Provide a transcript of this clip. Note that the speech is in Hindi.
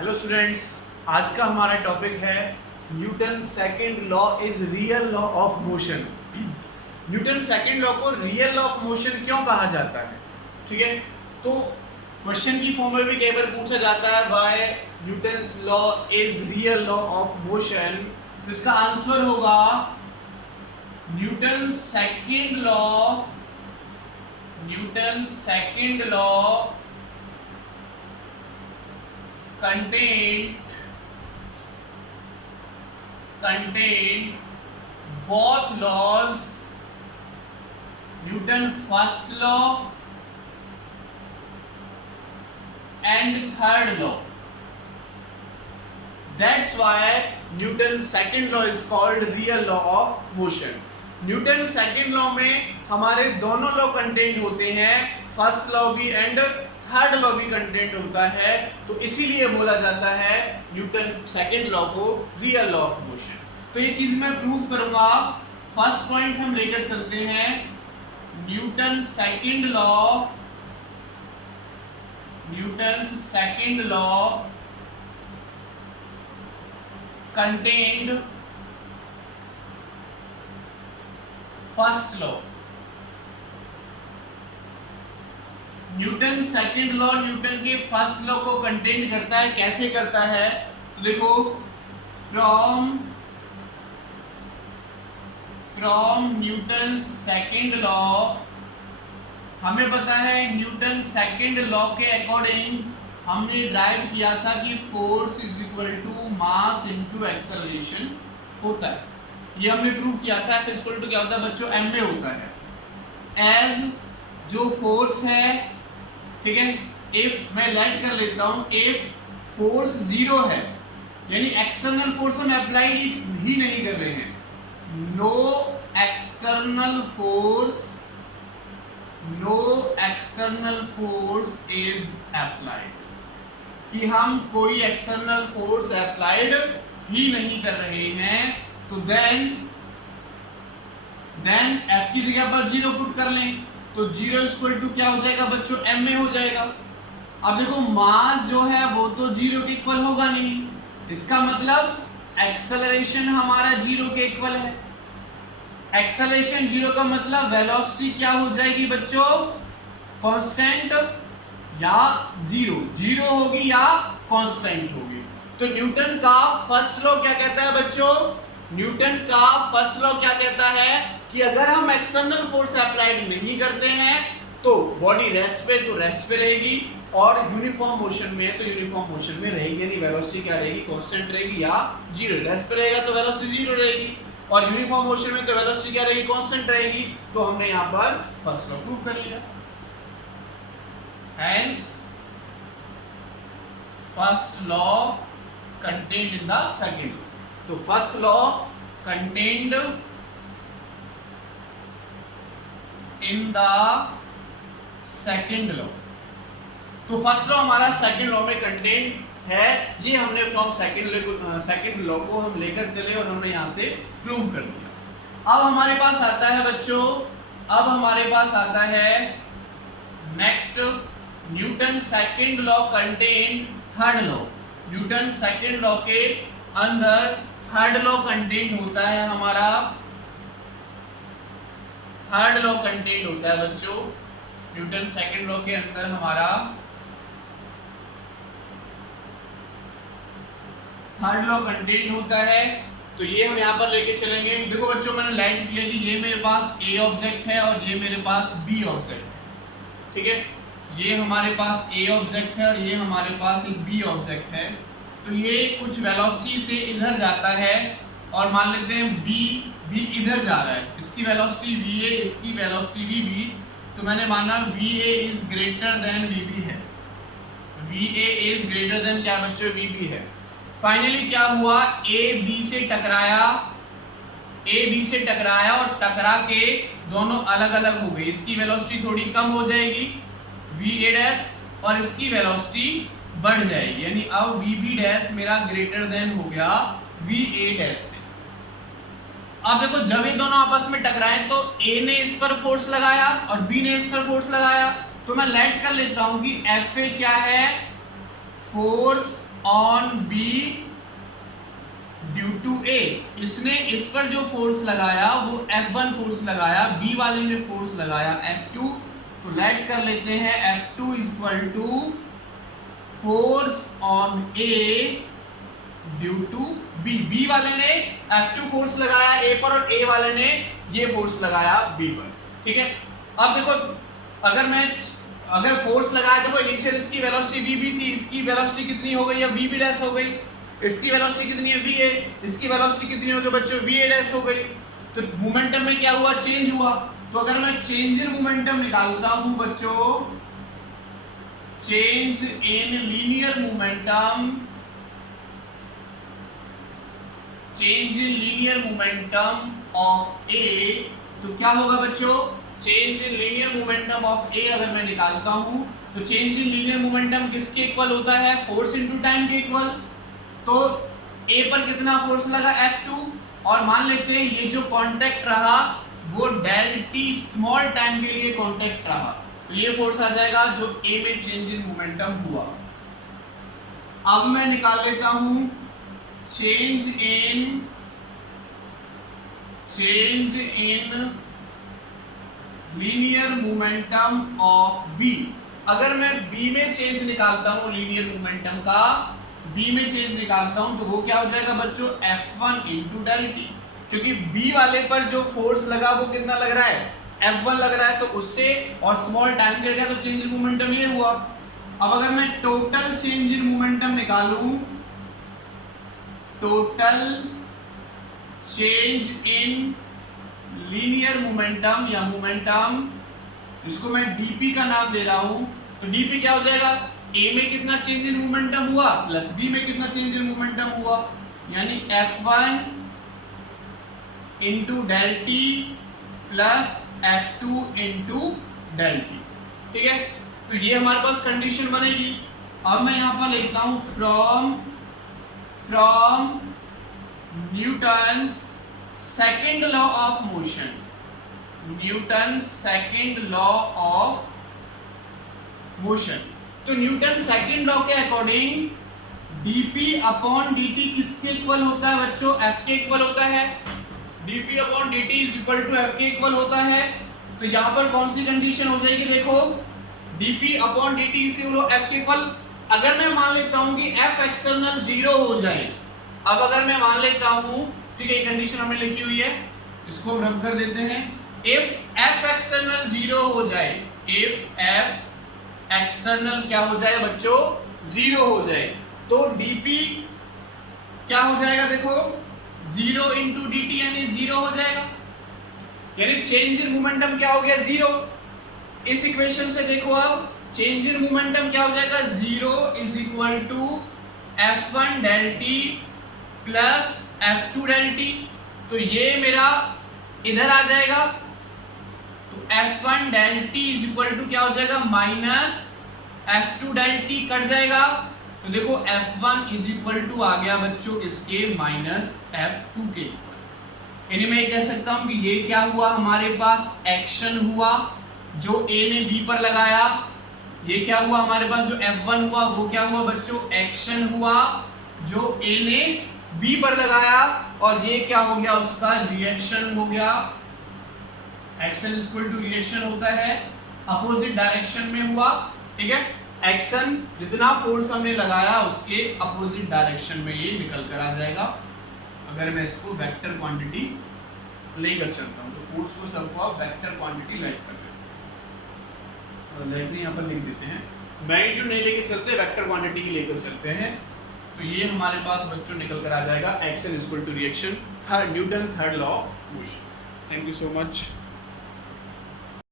हेलो स्टूडेंट्स, आज का हमारा टॉपिक है Newton second law is real law of motion. Newton second law को रियल लॉ ऑफ मोशन क्यों कहा जाता है? ठीक है, तो क्वेश्चन की फॉर्म में भी कई बार पूछा जाता है why Newton's law is real law of motion. तो इसका आंसर होगा Newton second law contained both laws, Newton first law and third law. That's why Newton's second law is called real law of motion. Newton second law में हमारे दोनों लॉ कंटेंट होते हैं, फर्स्ट लॉ भी एंड थर्ड लॉ भी कंटेंट होता है, तो इसीलिए बोला जाता है न्यूटन सेकंड लॉ को रियल लॉ ऑफ मोशन। तो ये चीज मैं प्रूव करूंगा। फर्स्ट पॉइंट हम लेकर चलते हैं, Newton second law contained first law. Newton second law Newton के फर्स्ट लॉ को कंटेन करता है। कैसे करता है? तो देखो, फ्रॉम न्यूटन सेकंड लॉ हमें पता है, न्यूटन सेकंड लॉ के अकॉर्डिंग हमने ड्राइव किया था कि force is equal to mass into acceleration होता है। ये हमने प्रूव किया था। F इक्वल टू क्या होता है बच्चों? ma होता है। एज जो फोर्स है, ठीक है, इफ मैं लेट कर लेता हूं, इफ फोर्स जीरो है यानी एक्सटर्नल फोर्स हम अप्लाई ही नहीं कर रहे हैं, no external force is applied, कि हम कोई एक्सटर्नल फोर्स अप्लाइड ही नहीं कर रहे हैं, तो देन F की जगह पर जीरो पुट कर लें, तो जीरो इक्वल टू क्या हो जाएगा बच्चों? ma हो जाएगा। अब देखो, मास जो है वो तो जीरो के इक्वल होगा नहीं, इसका मतलब एक्सेलरेशन हमारा जीरो के इक्वल है। एक्सेलरेशन जीरो का मतलब वेलोसिटी क्या हो जाएगी बच्चों? कांस्टेंट या जीरो होगी या कांस्टेंट होगी। तो न्यूटन का फर्स्ट लॉ क्या कहता है बच्चों? न्यूटन का फर्स्ट लॉ क्या कहता है कि अगर हम एक्सटर्नल फोर्स अप्लाइड नहीं करते हैं तो बॉडी रेस्ट पे रहेगी, और यूनिफॉर्म मोशन में तो यूनिफॉर्म मोशन में रहेगी, यानी वेलोसिटी क्या रहेगी? कांस्टेंट रहेगी या जीरो। रेस्ट पे रहेगा तो वेलोसिटी जीरो रहेगी, और यूनिफॉर्म मोशन में तो वेलोसिटी क्या रहेगी? कांस्टेंट रहेगी। तो हमने यहां पर फर्स्ट लॉ प्रूव कर लिया। Hence first law contained in the second. तो first law contained in the second law. तो फर्स्ट लॉ हमारा सेकंड लॉ में कंटेन्ड है। ये हमने फ्रॉम सेकंड लॉ को हम लेकर चले और हमने यहां से प्रूव कर दिया। अब हमारे पास आता है बच्चों, next, Newton second law contained third law. Newton second law के अंदर थर्ड लॉ कंटेन्ड होता है हमारा, थर्ड लॉ कंटेन्ड होता है बच्चों। न्यूटन सेकंड लॉ के अंदर हमारा थर्ड लॉ कंटेन्ड होता है। तो ये हम यहाँ पर लेके चलेंगे। देखो बच्चों, मैंने लाइन किया कि ये मेरे पास A ऑब्जेक्ट है और ये मेरे पास B ऑब्जेक्ट है, ठीक है। ये हमारे पास A ऑब्जेक्ट है और ये हमारे पास एक B ऑब्जेक्ट है। तो ये कुछ वेलोसिटी से इधर जाता है, और मान लेते हैं B इधर जा रहा है, इसकी वेलोसिटी VA, इसकी वेलोसिटी VB। तो मैंने माना VA is greater than VB है, VA इज ग्रेटर देन क्या बच्चों? VB है। फाइनली क्या हुआ? A B से टकराया और टकरा के दोनों अलग अलग हो गए। इसकी वेलोसिटी थोड़ी कम हो जाएगी VA डैश, और इसकी वेलोसिटी बढ़ जाएगी, यानी अब VB डैश मेरा ग्रेटर देन हो गया VA डैश से। अब देखो, जब ये दोनों आपस में टकराए तो A ने इस पर फोर्स लगाया और B ने इस पर फोर्स लगाया, तो मैं लेट कर लेता हूं कि FA क्या है? Force on B due to A. इसने इस पर जो फोर्स लगाया वो F1 फोर्स लगाया, बी वाले ने फोर्स लगाया F2। तो राइट कर लेते हैं F2 equal to force on A due to B. B वाले ने F2 फोर्स लगाया ए पर और ए वाले ने ये फोर्स लगाया बी पर। ठीक है, अब देखो अगर फोर्स लगाया तो इनिशियल इसकी वेलोसिटी v भी थी, इसकी वेलोसिटी कितनी हो गई है v भी डैश हो गई, इसकी वेलोसिटी कितनी है va, इसकी वेलोसिटी कितनी हो गई बच्चों va डैश हो गई। तो मोमेंटम में क्या हुआ, चेंज हुआ। तो अगर मैं चेंज इन मोमेंटम निकालता हूं बच्चों, change in linear momentum, change in linear momentum of A, तो क्या होगा बच्चों, change in linear momentum of A अगर मैं निकालता हूं तो चेंज इन लीनियर मोमेंटम किसके इक्वल होता है, फोर्स इनटू टाइम के इक्वल। तो ए पर कितना फोर्स लगा F2, और मान लेते हैं ये जो कांटेक्ट रहा वो डेल टी स्मॉल टाइम के लिए कांटेक्ट रहा, तो ये फोर्स आ जाएगा जो ए में चेंज इन मोमेंटम हुआ। अब मैं निकाल लेता हूं change in linear momentum of B. अगर मैं बी में चेंज निकालता हूं लीनियर मोमेंटम का, बी में चेंज निकालता हूं तो वो क्या हो जाएगा बच्चों, F1 इंटू डेल टी, क्योंकि बी वाले पर जो फोर्स लगा वो कितना लग रहा है, F1 लग रहा है, तो उससे और स्मॉल टाइम के गया तो चेंज इन मोमेंटम ये हुआ। अब अगर मैं टोटल चेंज इन मोमेंटम निकालूं, total change in linear momentum या मोमेंटम, जिसको मैं dp का नाम दे रहा हूं, तो dp क्या हो जाएगा, a में कितना चेंज इन मोमेंटम हुआ प्लस b में कितना चेंज इन मोमेंटम हुआ, यानी F1 into del T plus F2 into del T. ठीक है, तो ये हमारे पास कंडीशन बनेगी। अब मैं यहां पर लिखता हूं from Newton's second law of motion, Newton second law of motion. तो न्यूटन सेकेंड लॉ के अकॉर्डिंग dp अपॉन dt किसके इक्वल होता है बच्चों, f के इक्वल होता है। dp upon dt is equal to f के इक्वल होता है। तो यहां पर कौन सी कंडीशन हो जाएगी, देखो dp upon dt is equal f के इक्वल। अगर मैं मान लेता हूं कि f एक्सटर्नल 0 हो जाए, अब अगर मैं मान लेता हूं, ठीक है, कंडीशन हमने लिखी हुई है, इसको हम रब कर देते हैं। इफ f एक्सटर्नल 0 हो जाए, इफ f एक्सटर्नल क्या हो जाए बच्चों, 0 हो जाए, तो dp क्या हो जाएगा, देखो 0 इंटू डी टी यानी 0 हो जाएगा, यानी चेंज इन मोमेंटम क्या हो गया, 0। इस इक्वेशन से देखो अब चेंज इन मोमेंटम क्या हो जाएगा, 0 is equal to F1 del T plus F2 del T. तो ये मेरा इधर आ जाएगा, तो F1 del T is equal to क्या हो जाएगा, minus F2 del T cut जाएगा, तो देखो F1 इज इक्वल टू आ गया बच्चों इसके माइनस F2 के। यानी मैं कह सकता हूं कि ये क्या हुआ, हमारे पास एक्शन हुआ जो A ने B पर लगाया, ये क्या हुआ हमारे पास जो F1 हुआ वो क्या हुआ बच्चों, एक्शन हुआ जो A ने B पर लगाया, और ये क्या हो गया, उसका रिएक्शन हो गया। एक्शन इक्वल टू रिएक्शन होता है, अपोजिट डायरेक्शन में हुआ। ठीक है, एक्शन जितना फोर्स हमने लगाया उसके अपोजिट डायरेक्शन में ये निकल कर आ जाएगा। अगर मैं इसको वेक्टर क्वांटिटी लेकर चलता हूँ तो फोर्स को सबको आप वेक्टर क्वांटिटी लाइक कर देते हैं, लाइक नहीं यहाँ पर लिख देते हैं, मैग्नीट्यूड नहीं लेके चलते, वेक्टर क्वांटिटी ही लेकर चलते हैं। तो ये हमारे पास बच्चों निकल कर आ जाएगा action equal to reaction, Newton third law of motion. Thank you so much.